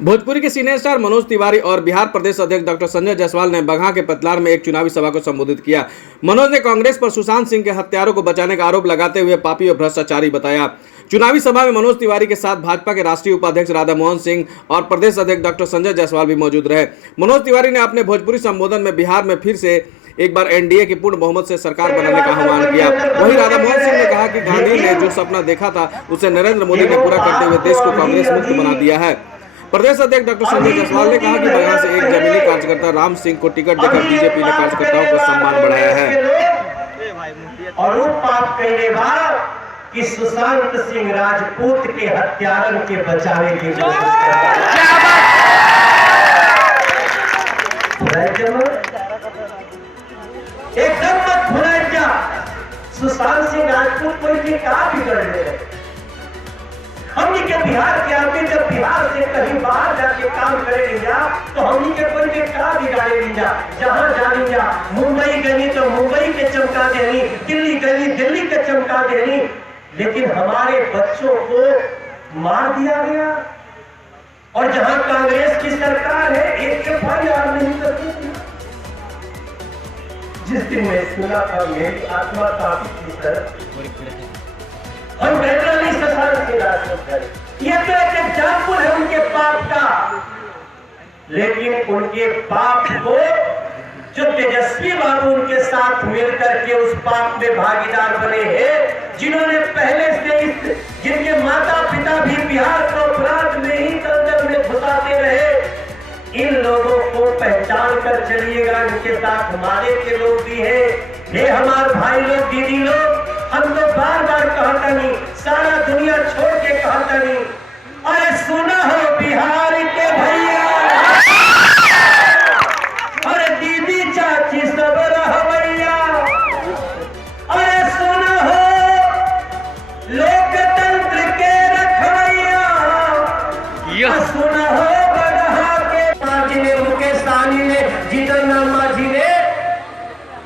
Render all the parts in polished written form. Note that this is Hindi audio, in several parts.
भोजपुरी के सिने स्टार मनोज तिवारी और बिहार प्रदेश अध्यक्ष डॉक्टर संजय जायसवाल ने बगहा के पतलार में एक चुनावी सभा को संबोधित किया। मनोज ने कांग्रेस पर सुशांत सिंह के हत्यारों को बचाने का आरोप लगाते हुए पापी और भ्रष्टाचारी बताया। चुनावी सभा में मनोज तिवारी के साथ भाजपा के राष्ट्रीय उपाध्यक्ष राधा मोहन सिंह और प्रदेश अध्यक्ष डॉक्टर संजय जायसवाल भी मौजूद रहे। मनोज तिवारी ने अपने भोजपुरी संबोधन में बिहार में फिर से एक बार एनडीए की पूर्ण बहुमत से सरकार बनाने का आह्वान किया। वहीं राधा मोहन सिंह ने कहा कि गांधी ने जो सपना देखा था उसे नरेंद्र मोदी ने पूरा करते हुए देश को कांग्रेस मुक्त बना दिया है। प्रदेश अध्यक्ष डॉक्टर संजय जायसवाल ने कहा कि बगहा से एक जमीनी कार्यकर्ता राम सिंह को टिकट देकर बीजेपी ने कार्यकर्ताओं का सम्मान बढ़ाया है। और वो बात कहने बाद कि सुशांत सिंह राजपूत के हत्यारन के बचाने की कोशिश एकदम मत भुलाए क्या सुशांत सिंह राजपूत कोई भी काम बिगड़ रहे। हमनी के बिहार के आदमी जब बिहार से कहीं बाहर जाके काम करे नहीं जा तो हमनी के कोई के का बिगाड़े नहीं जा। जहां जानी जा मुंबई गई तो मुंबई के चमका देनी, दिल्ली गई दिल्ली के चमका देनी, लेकिन हमारे बच्चों को मार दिया गया। और जहां कांग्रेस की सरकार है एक एफआईआर नहीं करती। जिस दिन मैं सुना था मेरी आत्मा काफी थी सर, हम नहीं सुशांत सिंह राजपूत ये तो एक एग्जाम्पल है उनके पाप का, लेकिन उनके पाप को जो तेजस्वी बाबू उनके साथ मिलकर के उस पाप में भागीदार बने हैं, जिन्होंने पहले से जिनके माता पिता भी बिहार को अपराध में ही दलदल में घुसाते रहे, इन लोगों को पहचान कर चलिएगा। इनके साथ हमारे के लोग भी हैं। ये हमारे भाई लोग दीदी लोग, हम तो बार बार कहता नहीं, सारा दुनिया छोड़ के कहता नहीं, अरे सुना हो बिहार के भैया, अरे दीदी चाची सब रहवैया, अरे सुना हो लोकतंत्र के रखवैया, सुना हो बगहा के मांझी ने, मुकेश सहनी ने, जीतन राम मांझी ने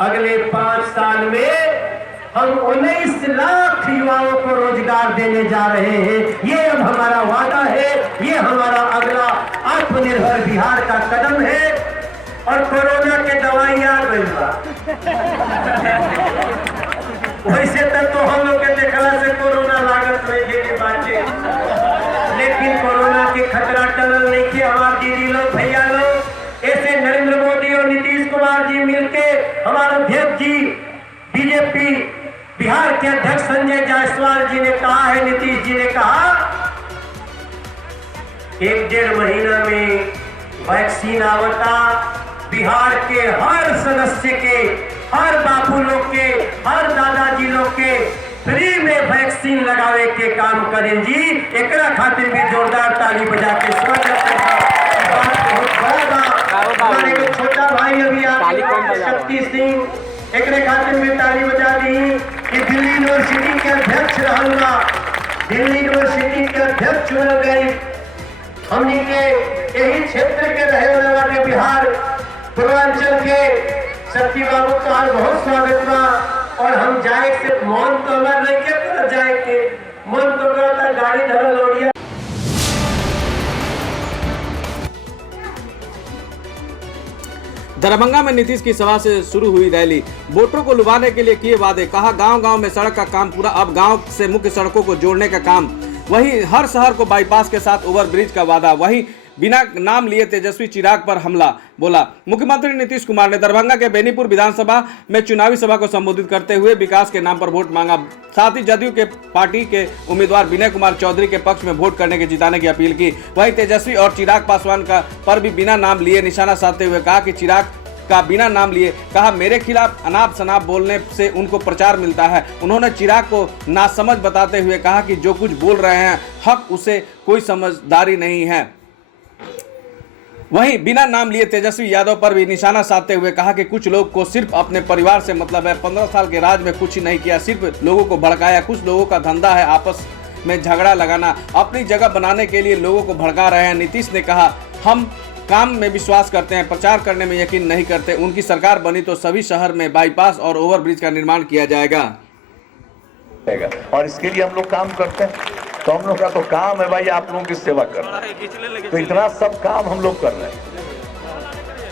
अगले 5 साल में हम 19 लाख युवाओं को रोजगार देने जा रहे हैं। ये अब हमारा वादा है, ये हमारा अगला आत्मनिर्भर बिहार का कदम है। और कोरोना के दवाई याद मिलता वैसे तक तो हम लोग के देखला से कोरोना लागत नहीं देने बाटे, लेकिन कोरोना के खतरा टनल नहीं किया हमारे दीदी लोग भैया लोग। ऐसे नरेंद्र मोदी और नीतीश कुमार जी मिलके हमारे अध्यक्ष जी बीजेपी बिहार के अध्यक्ष संजय जायसवाल जी ने कहा है, नीतीश जी ने कहा 1-1.5 महीना में वैक्सीन आवता, बिहार के हर सदस्य के, हर बापू लोग के, हर दादाजी लोग के फ्री में वैक्सीन लगावे के काम करें जी। एकरा खातिर भी जोरदार ताली बजा के स्वागत हमारे छोटा भाई अभी शक्ति सिंह एक खातिर में ताली बजा दी कि दिल्ली यूनिवर्सिटी के अध्यक्ष रहूंगा, दिल्ली यूनिवर्सिटी के अध्यक्ष चुने गए। हमने के यही क्षेत्र के रहने वाले बिहार पूर्वांचल के शक्ति बाबू का बहुत स्वागत हुआ। और हम जाए से मन तो हमारे नहीं के जाए के मन तो करता गाड़ी धरा लोड़िया। दरभंगा में नीतीश की सभा से शुरू हुई रैली। वोटरों को लुभाने के लिए किए वादे, कहा गांव-गांव में सड़क का काम पूरा, अब गांव से मुख्य सड़कों को जोड़ने का काम। वहीं हर शहर को बाईपास के साथ ओवरब्रिज का वादा। वहीं बिना नाम लिए तेजस्वी चिराग पर हमला बोला। मुख्यमंत्री नीतीश कुमार ने दरभंगा के बेनीपुर विधानसभा में चुनावी सभा को संबोधित करते हुए विकास के नाम पर वोट मांगा। साथ ही जदयू के पार्टी के उम्मीदवार विनय कुमार चौधरी के पक्ष में वोट करने के जिताने की अपील की। वहीं तेजस्वी और चिराग पासवान का पर भी बिना नाम लिए निशाना साधते हुए कहा कि चिराग का बिना नाम लिए, कहा मेरे खिलाफ अनाप शनाप बोलने से उनको प्रचार मिलता है। उन्होंने चिराग को नासमझ बताते हुए कहा कि जो कुछ बोल रहे हैं हक, उसे कोई समझदारी नहीं है। वहीं बिना नाम लिए तेजस्वी यादव पर भी निशाना साधते हुए कहा कि कुछ लोग को सिर्फ अपने परिवार से मतलब है। 15 साल के राज में कुछ नहीं किया, सिर्फ लोगों को भड़काया। कुछ लोगों का धंधा है आपस में झगड़ा लगाना, अपनी जगह बनाने के लिए लोगों को भड़का रहे हैं। नीतीश ने कहा हम काम में विश्वास करते हैं, प्रचार करने में यकीन नहीं करते। उनकी सरकार बनी तो सभी शहर में बाईपास और ओवरब्रिज का निर्माण किया जाएगा और इसके लिए हम लोग काम करते हैं। तो हम लोग का तो काम है भाई आप लोगों की सेवा करना, तो इतना सब काम हम लोग कर रहे हैं।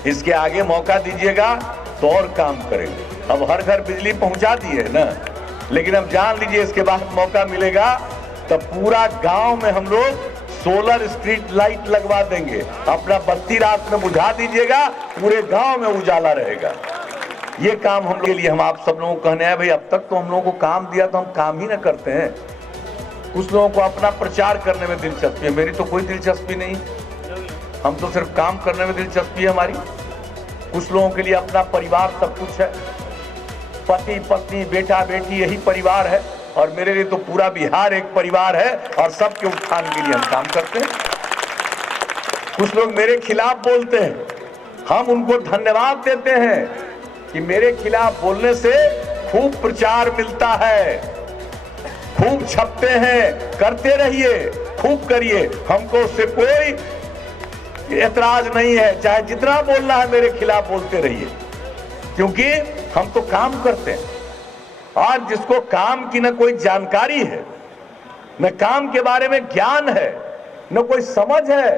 इसके आगे मौका दीजिएगा तो और काम करेंगे। अब हर घर बिजली पहुंचा दिए है ना, लेकिन अब जान लीजिए इसके बाद मौका मिलेगा तो पूरा गांव में हम लोग सोलर स्ट्रीट लाइट लगवा देंगे। अपना बत्ती रात में बुझा दीजिएगा, पूरे गांव में उजाला रहेगा। ये काम हम लोग के लिए हम आप सब लोगों को कहने हैं भाई, अब तक तो हम लोगों को काम दिया तो हम काम ही ना करते हैं। कुछ लोगों को अपना प्रचार करने में दिलचस्पी है, मेरी तो कोई दिलचस्पी नहीं, हम तो सिर्फ काम करने में दिलचस्पी है हमारी। कुछ लोगों के लिए अपना परिवार सब कुछ है, पति पत्नी बेटा बेटी यही परिवार है, और मेरे लिए तो पूरा बिहार एक परिवार है और सबके उत्थान के लिए हम काम करते हैं। कुछ लोग मेरे खिलाफ बोलते हैं, हम उनको धन्यवाद देते हैं कि मेरे खिलाफ बोलने से खूब प्रचार मिलता है, खूब छपते हैं, करते रहिए, खूब करिए, हमको उससे कोई एतराज नहीं है। चाहे जितना बोलना है मेरे खिलाफ बोलते रहिए, क्योंकि हम तो काम करते हैं। और जिसको काम की न कोई जानकारी है, न काम के बारे में ज्ञान है, न कोई समझ है,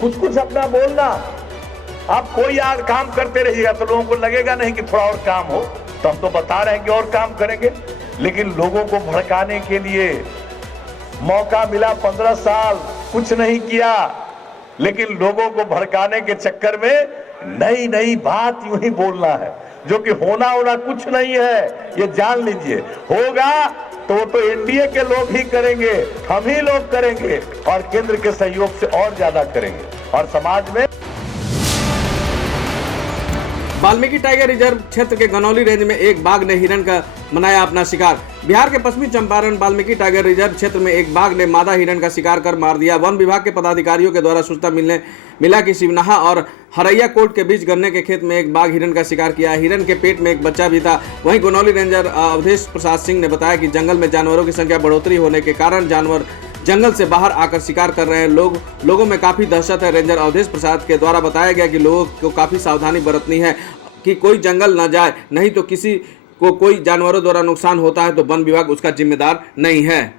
कुछ कुछ अपना बोलना, आप कोई यार काम करते रहिएगा तो लोगों को लगेगा नहीं कि थोड़ा और काम हो, तो हम तो बता रहे हैं कि और काम करेंगे। लेकिन लोगों को भड़काने के लिए मौका मिला, 15 साल कुछ नहीं किया, लेकिन लोगों को भड़काने के चक्कर में नई नई बात यूं ही बोलना है, जो कि होना कुछ नहीं है, ये जान लीजिए। होगा तो वो तो एनडीए के लोग ही करेंगे, हम ही लोग करेंगे, और केंद्र के सहयोग से और ज्यादा करेंगे। और समाज में वाल्मीकि टाइगर रिजर्व क्षेत्र के गनौली रेंज में एक बाघ ने हिरण का मनाया अपना शिकार। बिहार के पश्चिमी चंपारण वाल्मीकि टाइगर रिजर्व क्षेत्र में एक बाघ ने मादा हिरण का शिकार कर मार दिया। वन विभाग के पदाधिकारियों के द्वारा सूचना मिला कि शिवनाहा और हरैया कोट के बीच गन्ने के खेत में एक बाघ हिरण का शिकार किया। हिरण के पेट में एक बच्चा भी था। वहीं गनौली रेंजर अवधेश प्रसाद सिंह ने बताया कि जंगल में जानवरों की संख्या बढ़ोतरी होने के कारण जानवर जंगल से बाहर आकर शिकार कर रहे हैं। लोगों में काफी दहशत है। रेंजर अवधेश प्रसाद के द्वारा बताया गया कि लोगों को काफी सावधानी बरतनी है कि कोई जंगल न जाए, नहीं तो किसी को कोई जानवरों द्वारा नुकसान होता है तो वन विभाग उसका जिम्मेदार नहीं है।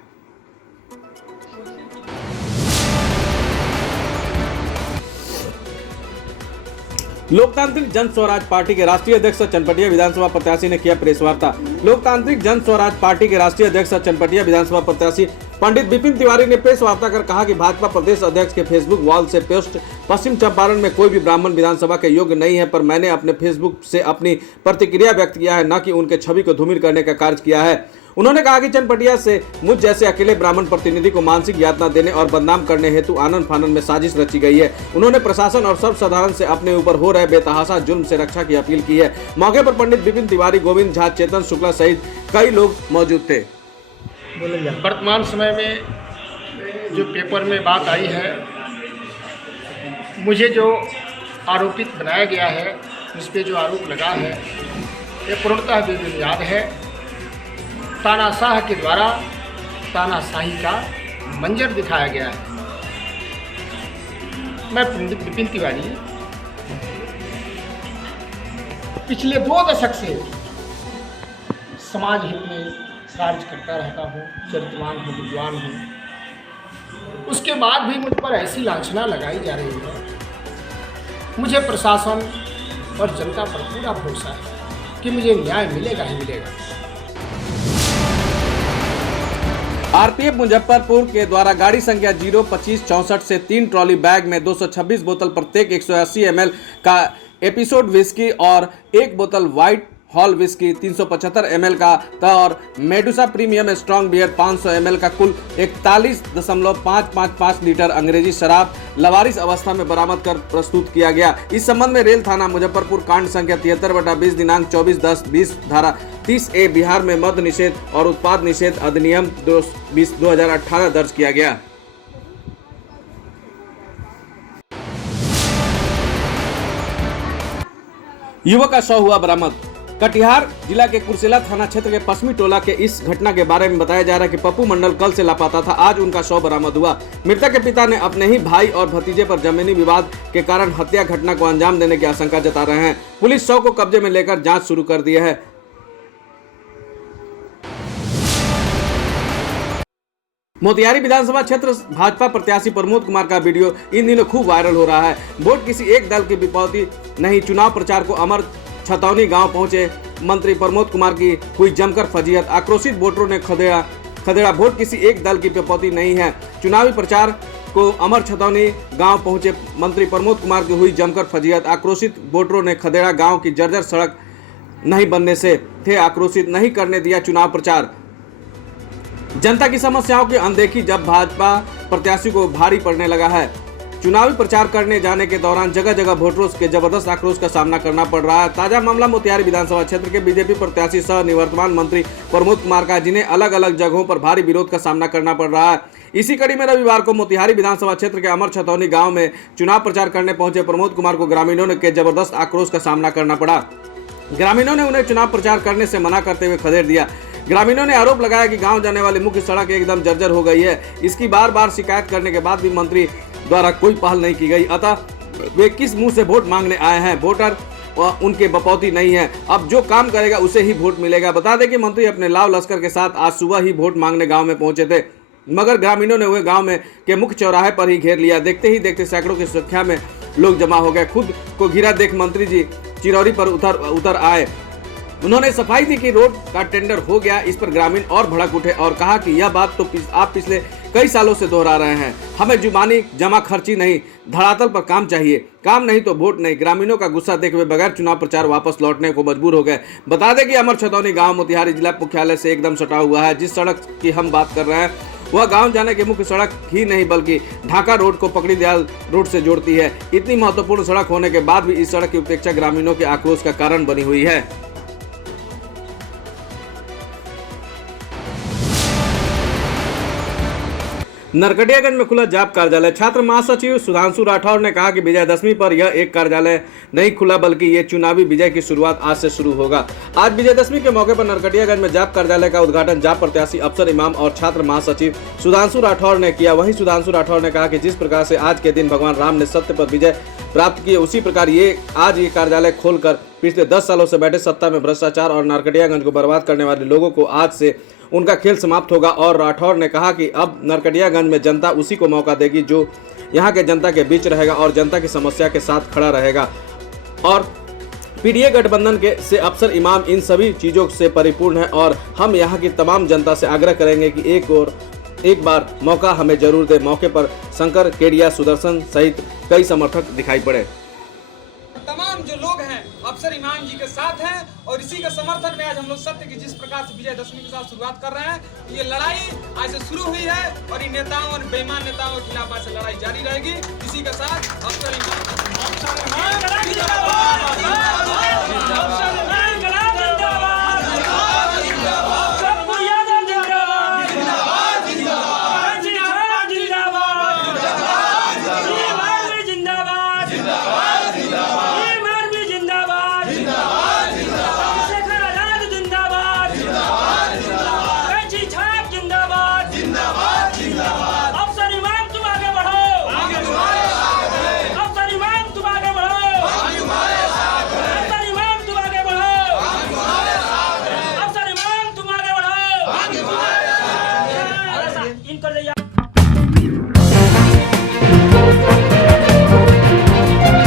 लोकतांत्रिक जन स्वराज पार्टी के राष्ट्रीय अध्यक्ष चनपटिया विधानसभा प्रत्याशी ने किया प्रेस वार्ता। लोकतांत्रिक जन स्वराज पार्टी के राष्ट्रीय अध्यक्ष चनपटिया विधानसभा प्रत्याशी पंडित विपिन तिवारी ने प्रेस वार्ता कर कहा कि भाजपा प्रदेश अध्यक्ष के फेसबुक वॉल से पोस्ट पश्चिम चंपारण में कोई भी ब्राह्मण विधानसभा के योग्य नहीं है, पर मैंने अपने फेसबुक से अपनी प्रतिक्रिया व्यक्त किया है, न कि उनके छवि को धूमिल करने का कार्य किया है। उन्होंने कहा कि चनपटिया से मुझ जैसे अकेले ब्राह्मण प्रतिनिधि को मानसिक यातना देने और बदनाम करने हेतु आनन फानन में साजिश रची गई है। उन्होंने प्रशासन और सर्वसाधारण से अपने ऊपर हो रहे बेतहाशा जुल्म से रक्षा की अपील की है। मौके पर पंडित विपिन तिवारी, गोविंद झा, चेतन शुक्ला सहित कई लोग मौजूद थे। वर्तमान समय में जो पेपर में बात आई है, मुझे जो आरोपित बनाया गया है, उस पर जो आरोप लगा है, ये पूर्णतः बेबुनियाद है। तानाशाह के द्वारा तानाशाही का मंजर दिखाया गया है। मैं पंडित विपिन तिवारी पिछले 2 दशक से समाज हित में कार्य करता रहता हूँ, चरित्रवान हूँ, विद्वान हूँ। उसके बाद भी मुझ पर ऐसी लांछना लगाई जा रही है। मुझे प्रशासन और जनता पर पूरा भरोसा है कि मुझे न्याय मिलेगा ही मिलेगा। आरपीएफ मुजफ्फरपुर के द्वारा गाड़ी संख्या 02564 से 3 ट्रॉली बैग में 226 बोतल प्रत्येक 180 ml का एपिसोड विस्की और 1 बोतल व्हाइट हॉल विस्की 375 ml का और Medusa premium strong beer 500 ml का कुल 41.555 लीटर अंग्रेजी शराब लवारिस अवस्था में बरामद कर प्रस्तुत किया गया। इस संबंध में रेल थाना मुजफ्फरपुर कांड संख्या 73/20 दिनांक 24/10/20 धारा 30A बिहार में मद्य निषेध और उत्पाद निषेध अधिनियम 2018 दर्ज किया गया। युवक का शव हुआ बरामद। कटिहार जिला के कुर्सेला थाना क्षेत्र के पश्चिमी टोला के इस घटना के बारे में बताया जा रहा है कि पप्पू मंडल कल से लापता था। आज उनका शव बरामद हुआ। मृतक के पिता ने अपने ही भाई और भतीजे पर जमीनी विवाद के कारण हत्या घटना को अंजाम देने की आशंका जता रहे हैं। पुलिस शव को कब्जे में लेकर जांच शुरू कर दी है। मोतिहारी विधानसभा क्षेत्र भाजपा प्रत्याशी प्रमोद कुमार का वीडियो इन दिनों खूब वायरल हो रहा है। वोट किसी एक दल की विपौती नहीं, चुनाव प्रचार को अमर छतौनी गांव पहुंचे मंत्री प्रमोद कुमार की हुई जमकर फजीहत, आक्रोशित वोटरों ने खदेड़ा वोट किसी एक दल की विपौती नहीं है। चुनावी प्रचार को अमर छतौनी गांव पहुंचे मंत्री प्रमोद कुमार की हुई जमकर फजीहत, आक्रोशित वोटरों ने खदेड़ा गांव की जर्जर सड़क नहीं बनने से थे आक्रोशित, नहीं करने दिया चुनाव प्रचार। जनता की समस्याओं की अनदेखी जब भाजपा प्रत्याशी को भारी पड़ने लगा है। चुनावी प्रचार करने जाने के दौरान जगह जगह वोटरों के जबरदस्त आक्रोश का सामना करना पड़ रहा है। ताजा मामला मोतिहारी विधानसभा क्षेत्र के बीजेपी प्रत्याशी सह निवर्तमान मंत्री प्रमोद कुमार का, जिन्हें अलग अलग जगहों पर भारी विरोध का सामना करना पड़ रहा है। इसी कड़ी में रविवार को मोतिहारी विधानसभा क्षेत्र के अमर छतौनी गाँव में चुनाव प्रचार करने पहुंचे प्रमोद कुमार को ग्रामीणों के जबरदस्त आक्रोश का सामना करना पड़ा। ग्रामीणों ने उन्हें चुनाव प्रचार करने से मना करते हुए खदेड़ दिया। ग्रामीणों ने आरोप लगाया कि गांव जाने वाली मुख्य सड़क एकदम जर्जर हो गई है। इसकी बार बार शिकायत करने के बाद भी मंत्री द्वारा कोई पहल नहीं की गई। अतः वे किस मुंह से वोट मांगने आए हैं? वोटर उनके बपौती नहीं है। अब जो काम करेगा उसे ही वोट मिलेगा। बता दें कि मंत्री अपने लाव लश्कर के साथ आज सुबह ही वोट मांगने गाँव में पहुंचे थे, मगर ग्रामीणों ने वह गाँव में के मुख्य चौराहे पर ही घेर लिया। देखते ही देखते सैकड़ों की संख्या में लोग जमा हो गए। खुद को घिरा देख मंत्री जी चिरौरी पर उतर आए। उन्होंने सफाई दी कि रोड का टेंडर हो गया। इस पर ग्रामीण और भड़क उठे और कहा कि यह बात तो आप पिछले कई सालों से दोहरा रहे हैं। हमें जुबानी जमा खर्ची नहीं, धरातल पर काम चाहिए। काम नहीं तो वोट नहीं। ग्रामीणों का गुस्सा देख वे बगैर चुनाव प्रचार वापस लौटने को मजबूर हो गए। बता दें कि अमर छतौनी गांव मोतिहारी जिला मुख्यालय से एकदम सटा हुआ है। जिस सड़क की हम बात कर रहे हैं वह गांव जाने की मुख्य सड़क ही नहीं बल्कि ढाका रोड को पकड़ी दयाल रोड से जोड़ती है। इतनी महत्वपूर्ण सड़क होने के बाद भी इस सड़क की उपेक्षा ग्रामीणों के आक्रोश का कारण बनी हुई है। नरकटियागंज में खुला जाप कार्यालय। छात्र महासचिव सुधांशु राठौर ने कहा कि विजयदशमी पर यह एक कार्यालय नहीं खुला बल्कि ये चुनावी विजय की शुरुआत आज से शुरू होगा। आज विजयदशमी के मौके पर नरकटियागंज में जाप कार्यालय का उद्घाटन जाप प्रत्याशी अफसर इमाम और छात्र महासचिव सुधांशु राठौर ने किया। वहीं सुधांशु राठौर ने कहा कि जिस प्रकार से आज के दिन भगवान राम ने सत्य पर विजय प्राप्त की, उसी प्रकार आज ये कार्यालय खोलकर पिछले 10 सालों से बैठे सत्ता में भ्रष्टाचार और नरकटियागंज को बर्बाद करने वाले लोगों को आज से उनका खेल समाप्त होगा। और राठौर ने कहा कि अब नरकटियागंज में जनता उसी को मौका देगी जो यहां के जनता के बीच रहेगा और जनता की समस्या के साथ खड़ा रहेगा। और पीडीए गठबंधन से अफसर इमाम इन सभी चीज़ों से परिपूर्ण है और हम यहां की तमाम जनता से आग्रह करेंगे कि एक बार मौका हमें जरूर दे। मौके पर शंकर केडिया, सुदर्शन सहित कई समर्थक दिखाई पड़े। तमाम जो लोग हैं अफसर इमाम जी के साथ हैं और इसी के समर्थन में आज हम लोग सत्य की जिस प्रकार से विजयदशमी के साथ शुरुआत कर रहे हैं, ये लड़ाई आज से शुरू हुई है और इन नेताओं और बेईमान नेताओं के खिलाफ आज से लड़ाई जारी रहेगी। इसी के साथ अफसर इमाम